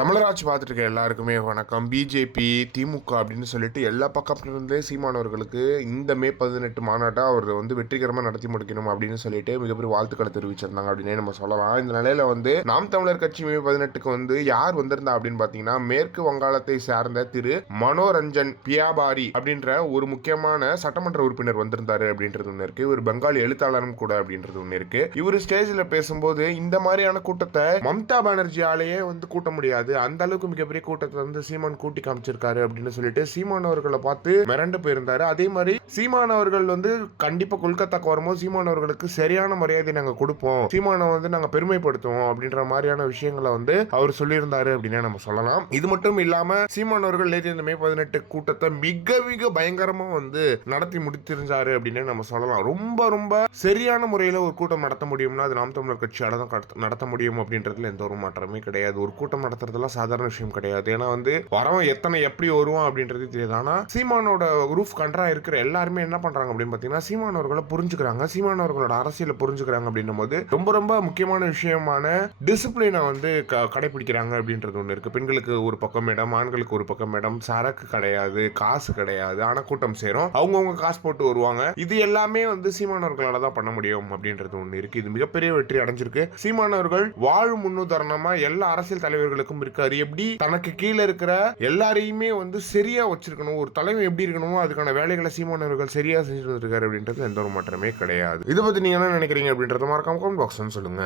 தமிழராட்சி பார்த்துட்டு இருக்க எல்லாருக்குமே வணக்கம். பிஜேபி திமுக அப்படின்னு சொல்லிட்டு எல்லா பக்கத்துலேருந்தே சீமானவர்களுக்கு இந்த மே பதினெட்டு மாநாட்டை அவர் வந்து வெற்றிகரமாக நடத்தி முடிக்கணும் அப்படின்னு சொல்லிட்டு மிகப்பெரிய வாழ்த்துக்களை தெரிவிச்சிருந்தாங்க அப்படின்னே நம்ம சொல்லலாம். இந்த நிலையில வந்து நாம் தமிழர் கட்சி மே பதினெட்டுக்கு வந்து யார் வந்திருந்தா அப்படின்னு பார்த்தீங்கன்னா மேற்கு வங்காளத்தை சார்ந்த திரு மனோரஞ்சன் பியாபாரி அப்படின்ற ஒரு முக்கியமான சட்டமன்ற உறுப்பினர் வந்திருந்தாரு அப்படின்றது ஒன்று இருக்கு. இவர் பெங்காலி எழுத்தாளரும் கூட அப்படின்றது ஒன்று இருக்கு. இவர் ஸ்டேஜில் பேசும்போது இந்த மாதிரியான கூட்டத்தை மம்தா பானர்ஜியாலேயே வந்து கூட்ட முடியாது. அந்த அளவுக்கு மிகப்பெரிய கூட்டத்தை வந்து சீமான் கூட்டி காமிச்சிருக்காரு அப்படின்னு சொல்லிட்டு சீமான் அவர்களை பார்த்து மிரண்டு போயிருந்தாரு. அதே மாதிரி சீமான் அவர்கள் வந்து கண்டிப்பா கொல்கத்தாக்கு வரும்போது சீமான் அவர்களுக்கு சரியான மரியாதை நாங்க கொடுப்போம். சீமானை வந்து நாங்க பெருமைப்படுத்துவோம் அப்படின்ற மாதிரியான விஷயங்களை வந்து அவர் சொல்லியிருந்தாரு அப்படின்னே நம்ம சொல்லலாம். இது மட்டும் இல்லாம சீமான் அவர்கள் நேற்று இந்த மே பதினெட்டு கூட்டத்தை மிக மிக பயங்கரமா வந்து நடத்தி முடித்திருந்தாரு அப்படின்னு நம்ம சொல்லலாம். ரொம்ப ரொம்ப சரியான முறையில ஒரு கூட்டம் நடத்த முடியும்னா அது நாம் தமிழர் கட்சியால தான் நடத்த முடியும் அப்படின்றதுல எந்த ஒரு மாற்றமே கிடையாது. ஒரு கூட்டம் அதெல்லாம் சாதாரண விஷயம் கிடையாது. ஏன்னா வந்து வரவன் எத்தனை எப்படி வருவான் அப்படின்றது தெரியாது. ஆனால் சீமானோட ரூஃப் கண்டரா இருக்கிற எல்லாருமே என்ன பண்றாங்க அப்படின்னு பாத்தீங்கன்னா சீமானவர்களை புரிஞ்சுக்கிறாங்க. சீமானவர்களோட அரசியலை புரிஞ்சுக்கிறாங்க அப்படின்னும் போது ரொம்ப ரொம்ப முக்கியமான விஷயமான டிசிப்ளினை வந்து க- கடைபிடிக்கிறாங்க அப்படின்றது ஒன்று இருக்கு. பெண்களுக்கு ஒரு பக்கம் இடம் ஆண்களுக்கு ஒரு பக்கம் இடம் சரக்கு கிடையாது காசு கிடையாது ஆனால் கூட்டம் சேரும் அவங்கவுங்க காசு போட்டு வருவாங்க. இது எல்லாமே வந்து சீமானவர்களால தான் பண்ண முடியும் அப்படின்றது ஒன்று இருக்கு. இது மிகப்பெரிய வெற்றி அடைஞ்சிருக்கு. சீமானவர்கள் வாழும் முன்னுதாரணமாக எல்லா அரசியல் தலைவர்களுக்கும் இருக்காரு. எப்படி தனக்கு கீழே இருக்கிற எல்லாரையுமே வந்து சரியா வச்சிருக்கணும் ஒரு தலைமை எப்படி இருக்கணுமோ அதுக்கான வேலைகளை சீமானவர்கள் சரியா செஞ்சுட்டு இருக்காரு அப்படின்றது எந்த ஒரு மாற்றமே கிடையாது. இதை பத்தி நீங்க என்ன நினைக்கிறீங்க அப்படின்றத மறக்காம கமெண்ட் பாக்ஸ் சொல்லுங்க.